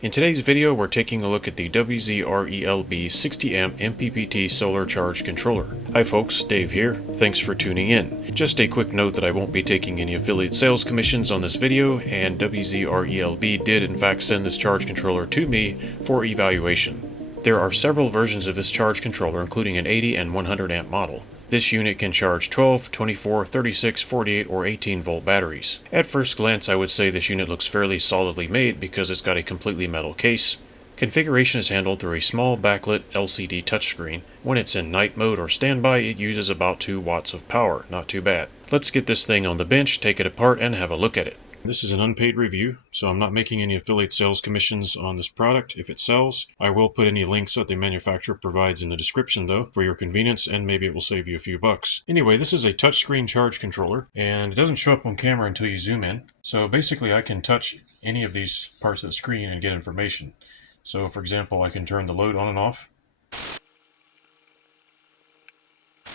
In today's video, we're taking a look at the WZRELB 60 amp MPPT solar charge controller. Hi folks, Dave here. Thanks for tuning in. Just a quick note that I won't be taking any affiliate sales commissions on this video, and WZRELB did in fact send this charge controller to me for evaluation. There are several versions of this charge controller, including an 80 and 100 amp model. This unit can charge 12, 24, 36, 48, or 18 volt batteries. At first glance, I would say this unit looks fairly solidly made because it's got a completely metal case. Configuration is handled through a small backlit LCD touchscreen. When it's in night mode or standby, it uses about 2 watts of power. Not too bad. Let's get this thing on the bench, take it apart, and have a look at it. This is an unpaid review, so I'm not making any affiliate sales commissions on this product if it sells. I will put any links that the manufacturer provides in the description though, for your convenience, and maybe it will save you a few bucks. Anyway, this is a touchscreen charge controller, and it doesn't show up on camera until you zoom in. So basically I can touch any of these parts of the screen and get information. So for example, I can turn the load on and off.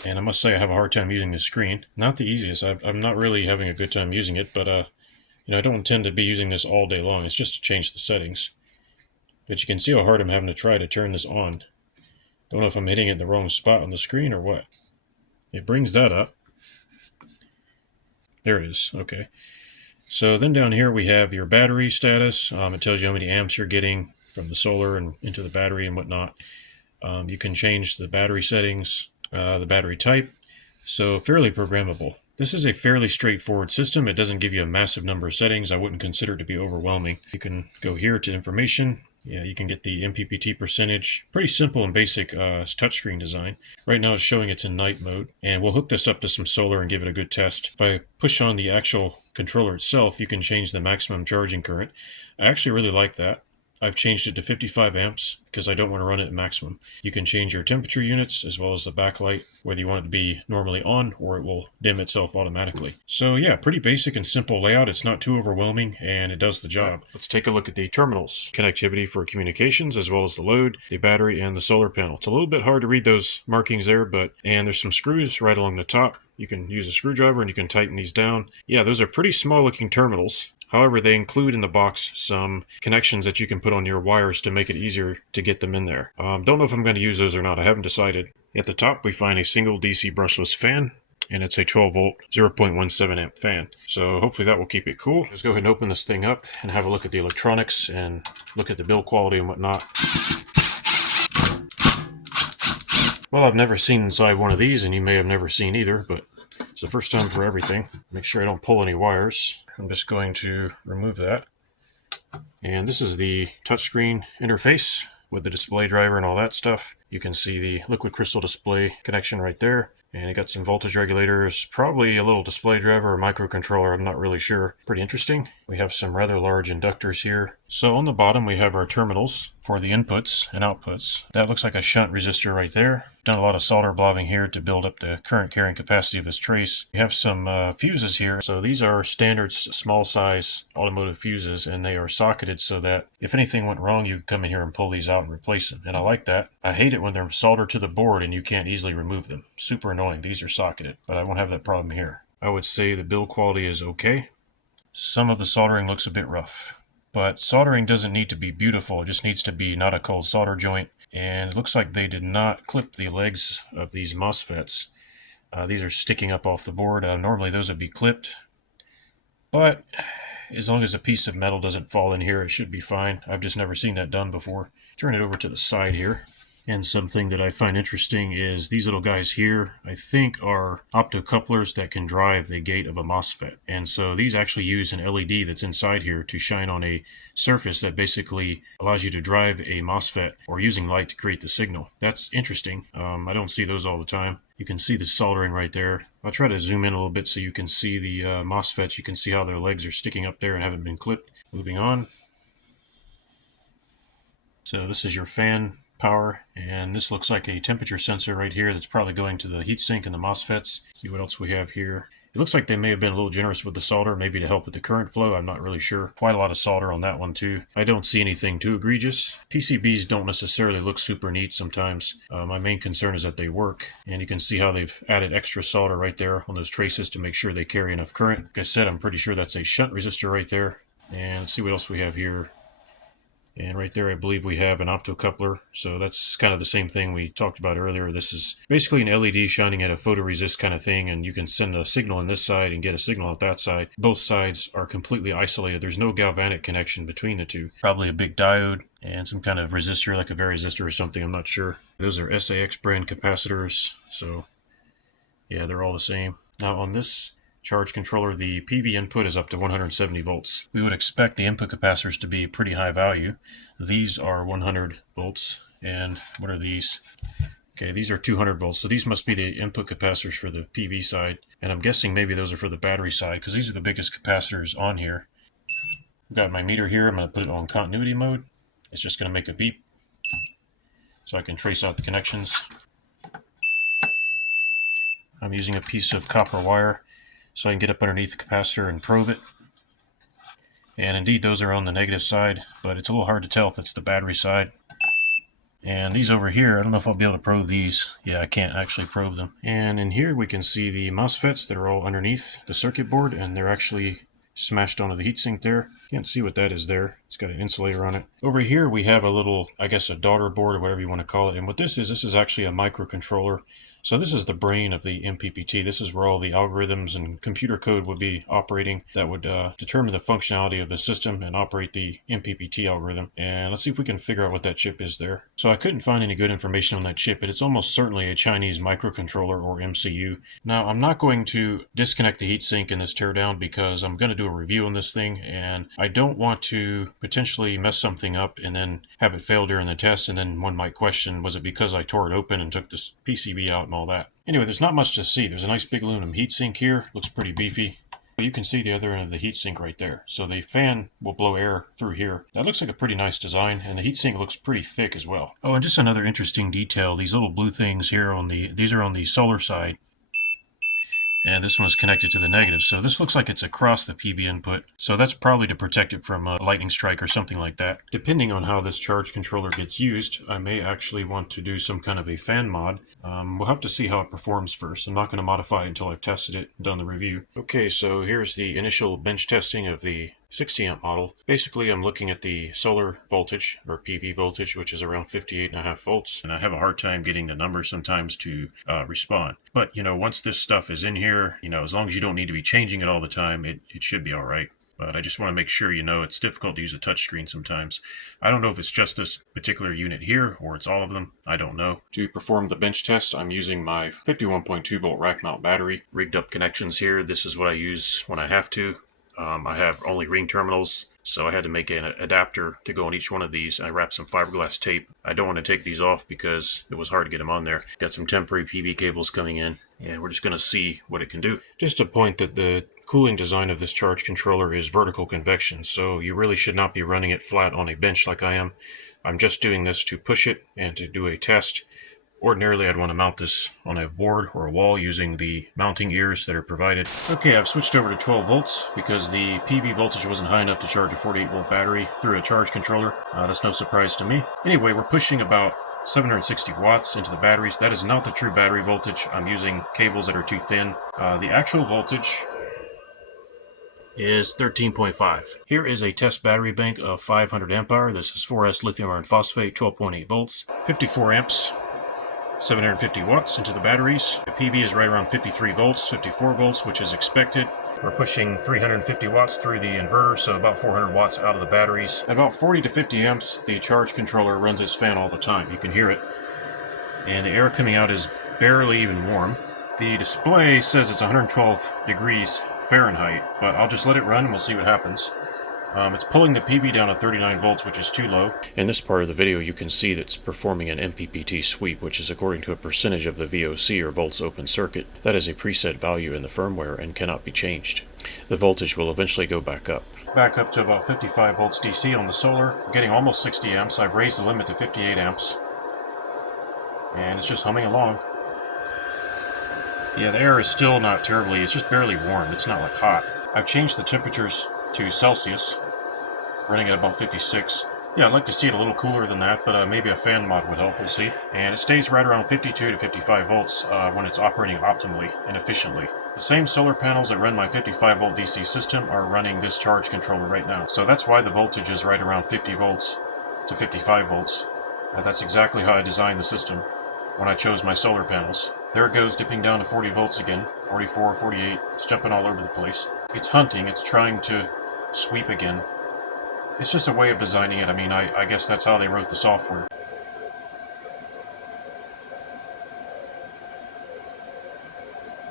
And I must say I have a hard time using this screen. Not the easiest. I'm not really having a good time using it, but I don't intend to be using this all day long. It's just to change the settings. But you can see how hard I'm having to try to turn this on. Don't know if I'm hitting it in the wrong spot on the screen or what. It brings that up. There it is. Okay. So then down here we have your battery status. It tells you how many amps you're getting from the solar and into the battery and whatnot. You can change the battery settings, the battery type. So fairly programmable. This is a fairly straightforward system. It doesn't give you a massive number of settings. I wouldn't consider it to be overwhelming. You can go here to information. Yeah, you can get the MPPT percentage. Pretty simple and basic touchscreen design. Right now it's showing it's in night mode. And we'll hook this up to some solar and give it a good test. If I push on the actual controller itself, you can change the maximum charging current. I actually really like that. I've changed it to 55 amps because I don't want to run it at maximum. You can change your temperature units as well as the backlight, whether you want it to be normally on or it will dim itself automatically. So yeah, pretty basic and simple layout. It's not too overwhelming and it does the job. Let's take a look at the terminals. Connectivity for communications as well as the load, the battery, and the solar panel. It's a little bit hard to read those markings there, and there's some screws right along the top. You can use a screwdriver and you can tighten these down. Yeah, those are pretty small looking terminals. However, they include in the box some connections that you can put on your wires to make it easier to get them in there. Don't know if I'm going to use those or not. I haven't decided. At the top, we find a single DC brushless fan, and it's a 12 volt, 0.17 amp fan. So hopefully that will keep it cool. Let's go ahead and open this thing up and have a look at the electronics and look at the build quality and whatnot. Well, I've never seen inside one of these, and you may have never seen either, but it's the first time for everything. Make sure I don't pull any wires. I'm just going to remove that. And this is the touchscreen interface with the display driver and all that stuff. You can see the liquid crystal display connection right there. And it got some voltage regulators, probably a little display driver or microcontroller, I'm not really sure. Pretty interesting. We have some rather large inductors here. So on the bottom we have our terminals for the inputs and outputs. That looks like a shunt resistor right there. Done a lot of solder blobbing here to build up the current carrying capacity of this trace. We have some fuses here. So these are standard small size automotive fuses, and they are socketed so that if anything went wrong, you can come in here and pull these out and replace them. And I like that. I hate it when they're soldered to the board and you can't easily remove them. Super annoying. These are socketed, but I won't have that problem here. I would say the build quality is okay. Some of the soldering looks a bit rough, but soldering doesn't need to be beautiful. It just needs to be not a cold solder joint. And it looks like they did not clip the legs of these MOSFETs. These are sticking up off the board. Normally those would be clipped, but as long as a piece of metal doesn't fall in here, it should be fine. I've just never seen that done before. Turn it over to the side here. And something that I find interesting is these little guys here, I think, are optocouplers that can drive the gate of a MOSFET. And so these actually use an LED that's inside here to shine on a surface that basically allows you to drive a MOSFET or using light to create the signal. That's interesting. I don't see those all the time. You can see the soldering right there. I'll try to zoom in a little bit so you can see the MOSFETs. You can see how their legs are sticking up there and haven't been clipped. Moving on. So this is your fan power, and this looks like a temperature sensor right here that's probably going to the heatsink and the MOSFETs. See what else we have here. It looks like they may have been a little generous with the solder, maybe to help with the current flow. I'm not really sure. Quite a lot of solder on that one too. I don't see anything too egregious. PCBs don't necessarily look super neat sometimes. My main concern is that they work, and you can see how they've added extra solder right there on those traces to make sure they carry enough current. Like I said, I'm pretty sure that's a shunt resistor right there. And let's see what else we have here. And right there, I believe we have an optocoupler. So that's kind of the same thing we talked about earlier. This is basically an LED shining at a photoresist kind of thing, and you can send a signal on this side and get a signal out that side. Both sides are completely isolated. There's no galvanic connection between the two. Probably a big diode and some kind of resistor, like a varistor or something. I'm not sure. Those are SAX brand capacitors. So yeah, they're all the same. Now on this charge controller, the PV input is up to 170 volts. We would expect the input capacitors to be pretty high value. These are 100 volts. And what are these? Okay, these are 200 volts. So these must be the input capacitors for the PV side. And I'm guessing maybe those are for the battery side, because these are the biggest capacitors on here. I've got my meter here. I'm going to put it on continuity mode. It's just going to make a beep so I can trace out the connections. I'm using a piece of copper wire so I can get up underneath the capacitor and probe it. And indeed, those are on the negative side, but it's a little hard to tell if it's the battery side. And these over here, I don't know if I'll be able to probe these. Yeah, I can't actually probe them. And in here, we can see the MOSFETs that are all underneath the circuit board, and they're actually smashed onto the heatsink there. Can't see what that is there. It's got an insulator on it. Over here, we have a little, I guess, a daughter board or whatever you want to call it. And what this is actually a microcontroller. So this is the brain of the MPPT. This is where all the algorithms and computer code would be operating that would determine the functionality of the system and operate the MPPT algorithm. And let's see if we can figure out what that chip is there. So I couldn't find any good information on that chip, but it's almost certainly a Chinese microcontroller or MCU. Now, I'm not going to disconnect the heatsink in this teardown because I'm going to do a review on this thing, and I don't want to potentially mess something up and then have it fail during the test, and then one might question, was it because I tore it open and took this PCB out and all that? Anyway, there's not much to see. There's a nice big aluminum heatsink here. Looks pretty beefy. You can see the other end of the heatsink right there. So the fan will blow air through here. That looks like a pretty nice design, and the heatsink looks pretty thick as well. Oh, and just another interesting detail. These little blue things here these are on the solar side. And this one is connected to the negative. So this looks like it's across the PV input. So that's probably to protect it from a lightning strike or something like that. Depending on how this charge controller gets used, I may actually want to do some kind of a fan mod. We'll have to see how it performs first. I'm not going to modify it until I've tested it and done the review. Okay, so here's the initial bench testing of the 60 amp model. Basically, I'm looking at the solar voltage, or PV voltage, which is around 58.5 volts. And I have a hard time getting the numbers sometimes to respond. But, once this stuff is in here, as long as you don't need to be changing it all the time, it should be all right. But I just want to make sure it's difficult to use a touchscreen sometimes. I don't know if it's just this particular unit here or it's all of them. I don't know. To perform the bench test, I'm using my 51.2 volt rack mount battery. Rigged up connections here. This is what I use when I have to. I have only ring terminals, so I had to make an adapter to go on each one of these. I wrapped some fiberglass tape. I don't want to take these off because it was hard to get them on there. Got some temporary PV cables coming in, and we're just going to see what it can do. Just a point that the cooling design of this charge controller is vertical convection, so you really should not be running it flat on a bench like I am. I'm just doing this to push it and to do a test. Ordinarily, I'd want to mount this on a board or a wall using the mounting ears that are provided. Okay, I've switched over to 12 volts because the PV voltage wasn't high enough to charge a 48 volt battery through a charge controller. That's no surprise to me. Anyway, we're pushing about 760 watts into the batteries. That is not the true battery voltage. I'm using cables that are too thin. The actual voltage is 13.5. Here is a test battery bank of 500 amp hour. This is 4S lithium iron phosphate, 12.8 volts, 54 amps. 750 watts into the batteries. The PV is right around 53 volts, 54 volts, which is expected. We're pushing 350 watts through the inverter, so about 400 watts out of the batteries. At about 40 to 50 amps, the charge controller runs its fan all the time. You can hear it. And the air coming out is barely even warm. The display says it's 112 degrees Fahrenheit, but I'll just let it run and we'll see what happens. It's pulling the PV down to 39 volts, which is too low. In this part of the video, you can see that it's performing an MPPT sweep, which is according to a percentage of the VOC, or volts open circuit. That is a preset value in the firmware and cannot be changed. The voltage will eventually go back up. Back up to about 55 volts DC on the solar. We're getting almost 60 amps. I've raised the limit to 58 amps. And it's just humming along. Yeah, the air is still not terribly, it's just barely warm. It's not like hot. I've changed the temperatures to Celsius, running at about 56. Yeah, I'd like to see it a little cooler than that, but maybe a fan mod would help, we'll see. And it stays right around 52 to 55 volts when it's operating optimally and efficiently. The same solar panels that run my 55 volt DC system are running this charge controller right now. So that's why the voltage is right around 50 volts to 55 volts. That's exactly how I designed the system when I chose my solar panels. There it goes, dipping down to 40 volts again, 44, 48, it's jumping all over the place. It's hunting, it's trying to sweep again. It's just a way of designing it. I mean, I guess that's how they wrote the software.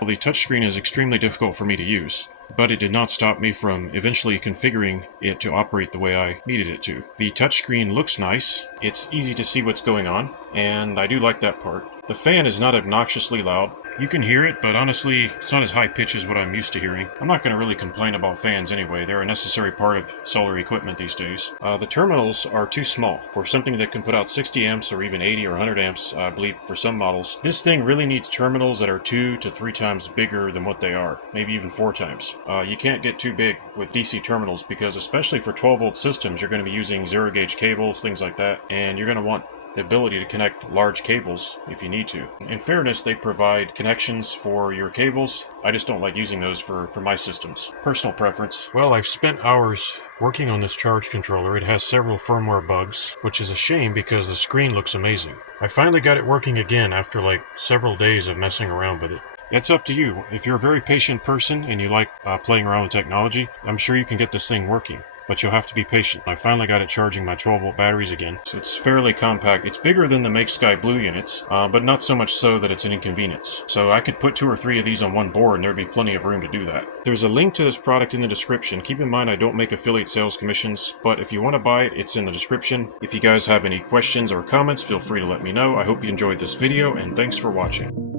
Well, the touchscreen is extremely difficult for me to use, but it did not stop me from eventually configuring it to operate the way I needed it to. The touchscreen looks nice, it's easy to see what's going on, and I do like that part. The fan is not obnoxiously loud. You can hear it, but honestly, it's not as high pitch as what I'm used to hearing. I'm not going to really complain about fans anyway. They're a necessary part of solar equipment these days. The terminals are too small for something that can put out 60 amps or even 80 or 100 amps, I believe, for some models. This thing really needs terminals that are 2 to 3 times bigger than what they are, maybe even 4 times. You can't get too big with DC terminals because, especially for 12-volt systems, you're going to be using zero-gauge cables, things like that, and you're going to want the ability to connect large cables if you need to. In fairness, they provide connections for your cables. I just don't like using those for my systems. Personal preference. Well, I've spent hours working on this charge controller. It has several firmware bugs, which is a shame because the screen looks amazing. I finally got it working again after like several days of messing around with it. It's up to you. If you're a very patient person and you like playing around with technology, I'm sure you can get this thing working. But you'll have to be patient. I finally got it charging my 12-volt batteries again. So it's fairly compact. It's bigger than the Make Sky Blue units, but not so much so that it's an inconvenience. So I could put 2 or 3 of these on one board and there'd be plenty of room to do that. There's a link to this product in the description. Keep in mind I don't make affiliate sales commissions, but if you want to buy it, it's in the description. If you guys have any questions or comments, feel free to let me know. I hope you enjoyed this video, and thanks for watching.